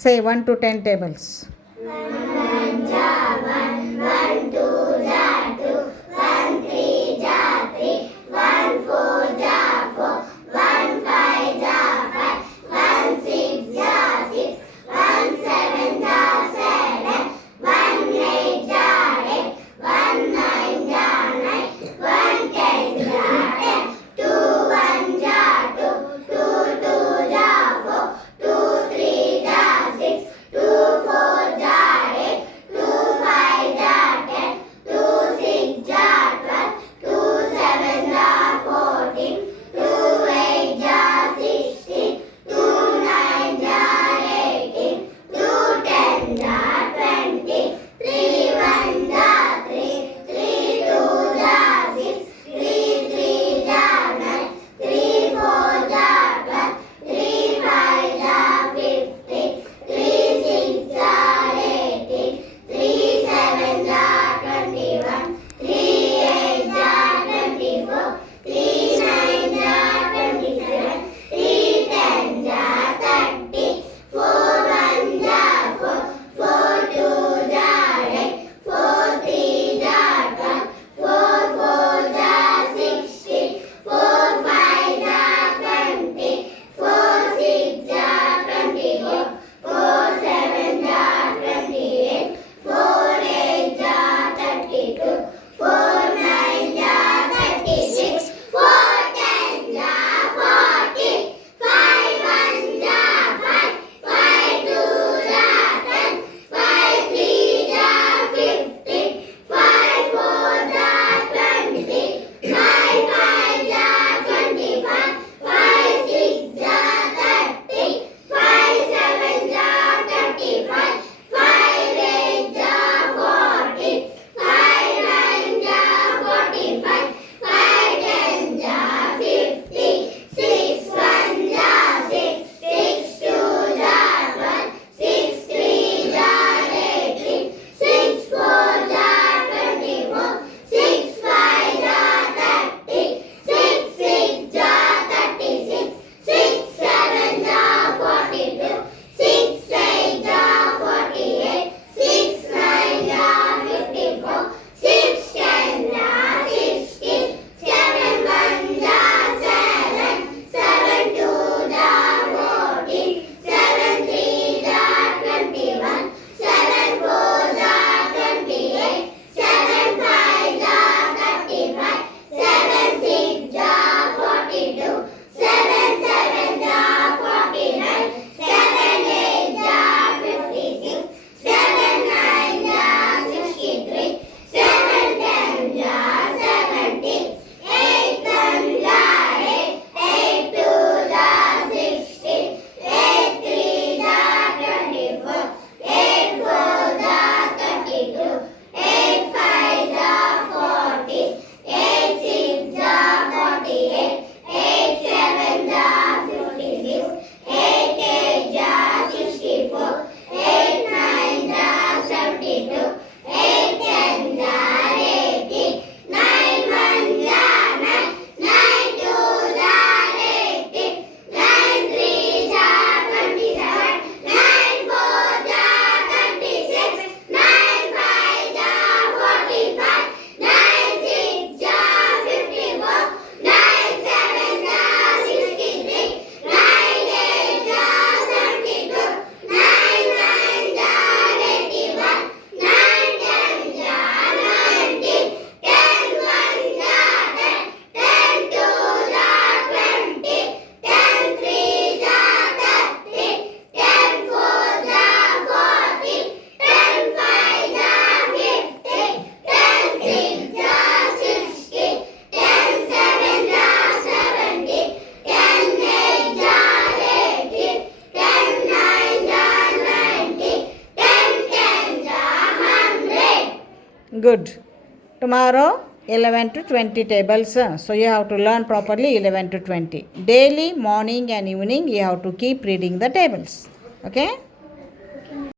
Say 1 to 10 tables. 1 ja 1, 1 2 ja 2, 1 3 ja 3, 1 4 ja 4, 1 5 ja 5, 1 6 ja 6, 1 7 ja 7, 1 8 ja 8, 1 9 ja 9, 1 10 ja 10, 2 1 ja 2, 2 2 ja 4, 2 3 ja 6, 2 4 ja 8, 2 5 ja 10, 2 6 ja 12, 2 7 ja 14, 2 8 ja 16, 2 9 ja 18, 2 10 ja 20, 3 1 ja 3, 3 2 ja 6, 3 3 ja 9, 3 4 ja 12, 3 5 ja 15, 3 6 ja 18, 3 7 ja 21, 3 8 ja 24, 3 9 ja 27, 3 10 ja 30, 4 1 ja 4, 4 2 ja 8, 4 3 ja 12, 4 4 ja 16, 4 5 ja 20, 4 6 ja 24, 4 7 ja 28, 4 8 ja 32, 4 9 ja 36, 4 10 ja 40, 5 1 ja 5, 5 2 ja 10, 5 3 ja 15, 5 4 ja 20, 5 5 ja 25, 5 6 ja 30, 5 7 ja 35, 5 8 ja 40, 5 9 ja 45, 5 10 ja 50, 6 1 ja 6, 6 2 ja 12, 6 3 ja 18, 6 4 ja 24, 6 5 ja 30, 6 6 ja 36, 6 7 ja 42, 6 8 ja 48, 6 9 ja 54, 6 10 ja 60, 7 1 ja 7, 7 2 ja 14, 7 3 ja 21, 7 4 ja 28, 7 5 ja 35, 7 6 ja 42, 7 7 ja 49, 7 8 ja 56, 7 9 ja 63, 7 10 ja 70, 8 1 ja 8, 8 2 ja 16, 8 3 ja 24, 8 4 ja 32, 8 5 ja 40, 8 6 ja 48, 8 7 ja 56, 8 8 ja 64, 8 9 ja 72, 8 10 ja 80, 9 1 ja 9, 9 2 ja 18, 9 3 ja 27, 9 4 ja 36, 9 5 ja 45, 9 6 ja 54, 9 7 ja 63, 9 8 ja 72, 9 9 ja 81, 9 10 ja 90, 10 1 ja 10, 10 2 ja 20, 10 3 ja 30, 10 4 ja 40, 10 5 ja 50, 10 6 ja 60, 10 7 ja 70, 10 8 ja 80, 10 9 ja 90, 10 10 ja 100. Good. Tomorrow 11 to 20 tables. So you have to learn properly 11 to 20. Daily, morning and evening you have to keep reading the tables. Okay?